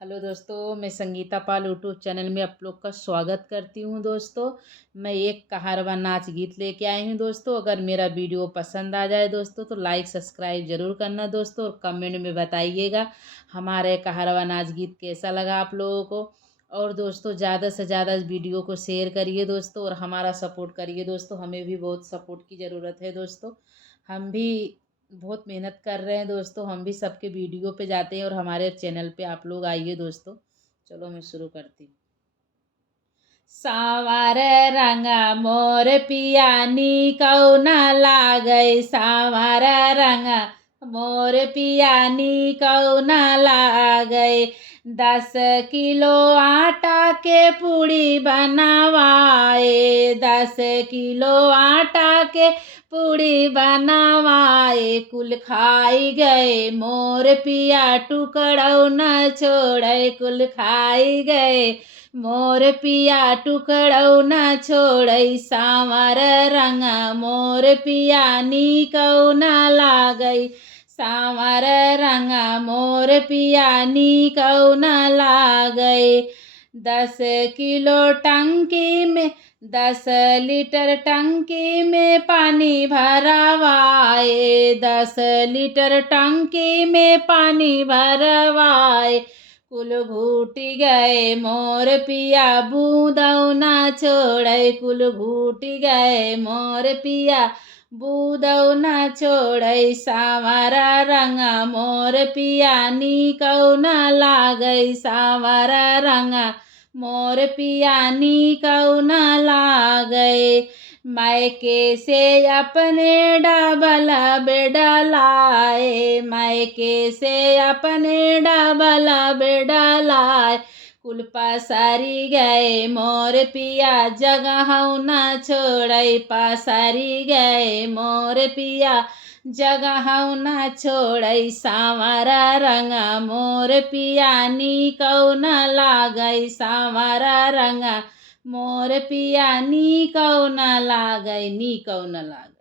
Hello दोस्तों, मैं संगीता पाल YouTube channel में आप लोग का स्वागत करती हूँ। दोस्तों, मैं एक कहारवा नाच गीत लेके आई हूँ। दोस्तों, अगर मेरा वीडियो पसंद आ जाए दोस्तों तो लाइक सब्सक्राइब ज़रूर करना दोस्तों, और कमेंट में बताइएगा हमारे कहारवा नाच गीत कैसा लगा आप लोगों को। और दोस्तों, ज़्यादा से ज़्यादा इस वीडियो को शेयर करिए दोस्तों, और हमारा सपोर्ट करिए दोस्तों। हमें भी बहुत सपोर्ट की ज़रूरत है दोस्तों। हम भी बहुत मेहनत कर रहे हैं दोस्तों। हम भी सबके वीडियो पे जाते हैं, और हमारे चैनल पे आप लोग आइए दोस्तों। चलो मैं शुरू करती हूँ। सावर रंगा मोर पिया नी कौना लागै, सावर रंगा मोर पिया नी कौना लागै। 10 किलो आटा के पूड़ी बनावाए, 10 किलो आटा के पूड़ी बनावाए। कुल खाई गए मोर पिया टुकड़ौ न छोड़े, कुल खाई गए मोर पिया टुकड़ौ न छोड़ै। सावर रंगा मोर पिया नीकौ न लागै, सावर रंगा मोर पिया नीकौ न लागै। 10 किलो टंकी में 10 लीटर टंकी में पानी भरवाए, 10 लीटर टंकी में पानी भरवाए। कुल घूटी गए मोर पिया बूंदौ ना छोड़े, कुल घूटी गए मोर पिया बूंदौ ना छोड़े। सावरा रंगा मोर पिया नीकौ न लागै, सावरा रंगा मोर पिया नीकौ न लागै। मायके से अपने डबल बेड लाए, मायके से अपने डबल बेड लाए। कुल पसारी गए मोर पिया जगहौ न छोड़ै, पसारी गए मोर पिया जगहौ न छोड़ै। सावरा रंगा मोर पिया नीकौ न लागै, सावरा रंगा मोर पिया नीकौ न लागै, नीकौ न लागै।